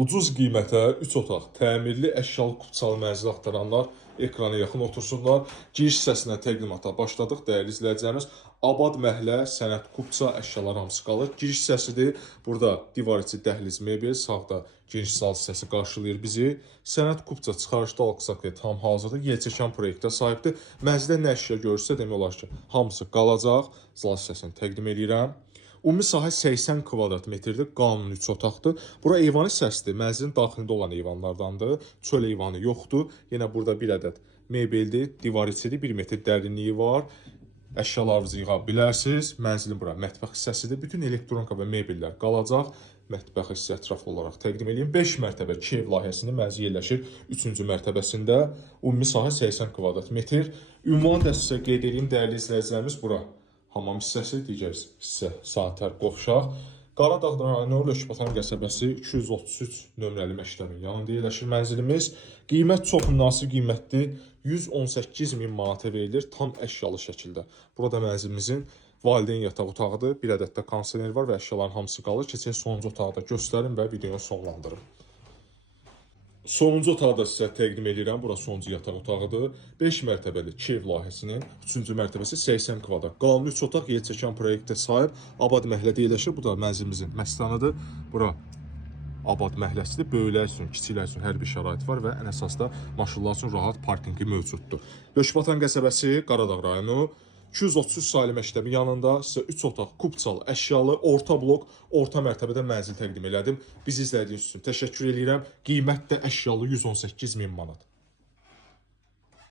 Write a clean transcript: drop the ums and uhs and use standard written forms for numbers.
Ucuz qiymətə 3 otaq, təmirli əşyalı kupçalı mənzil axtaranlar ekrana yaxın otursunlar. Giriş hissəsinə təqdimata başladıq. Dəyərli izləyicilərimiz, Abad Məhəllə sənət kupça əşyalar hamısı qalır. Giriş hissəsidir. Burada divar içi dəhliz mebel, sağda geniş zal hissəsi qarşılayır bizi. Sənət kupça çıxarışda alqı-saqqıya tam hazırdır. Yelçəkən proyektə sahibdir. Mənzildə nə əşya görürsə demək olar ki, hamısı qalacaq. Zal hissəsini təqdim edirəm. Ümumi sahə 80 kvadrat metrdir, qanuni 3 otaqdır. Bura eyvan hissəsidir, mənzilin daxilində olan eyvanlardandır. Çöl eyvanı yoxdur. Yenə burada bir ədəd mebeldir, divar içidir, 1 metr dərinliyi var. Əşyalarınızı yığa bilərsiniz. Mənzilin bura mətbəx hissəsidir. Bütün elektronika və mebellər qalacaq. Mətbəx hissi ətraflı olaraq təqdim edeyim. 5 mərtəbə 2 ev layihəsində mənzil yerləşir 3-cü mərtəbəsində. Ümumi sahə 80 kvadrat metr. Ünvan da sizə qeyd edeyim, dəyərli izləyicilərimiz, bura hamam hissəsi, digər hissə Sanitar Qovşaq. Qaradağ rayonu Lökbatan qəsəbəsi 233 nömrəli məktəbin yanında yerləşir mənzilimiz. Qiymət çox münasib qiymətdir. 118.000 manata verilir tam əşyalı şəkildə. Burada mənzilimizin valideyn yataq otağıdır. Bir ədəd də kondisioner var və əşyaların hamısı qalır. Keçək sonuncu otağı da göstərim və videonu sonlandırım. Sonuncu otağı da sizə təqdim edirəm. Burası sonuncu yataq otağıdır. 5 mərtəbəli 2 ev layihəsinin 3-cü mərtəbəsi 80 kvadrat. Qanuni 3 otaq yelçəkən proyektə sahib Abad Məhəllədə yerləşir. Bu da mənzilimizin məstanıdır. Bura Abad Məhəlləsidir. Böyüklər üçün, kiçiklər üçün hər bir şərait var və ən əsas da maşınlar üçün rahat parkinqi mövcuddur. Lökbatan qəsəbəsi, Qaradağ rayonu 233 saylı məktəbin yanında sizə 3 otaq, kupçalı, əşyalı, orta blok, orta mərtəbədə mənzil təqdim elədim. Bizi izlədiyiniz üçün təşəkkür edirəm. Qiymət də əşyalı 118.000 manat.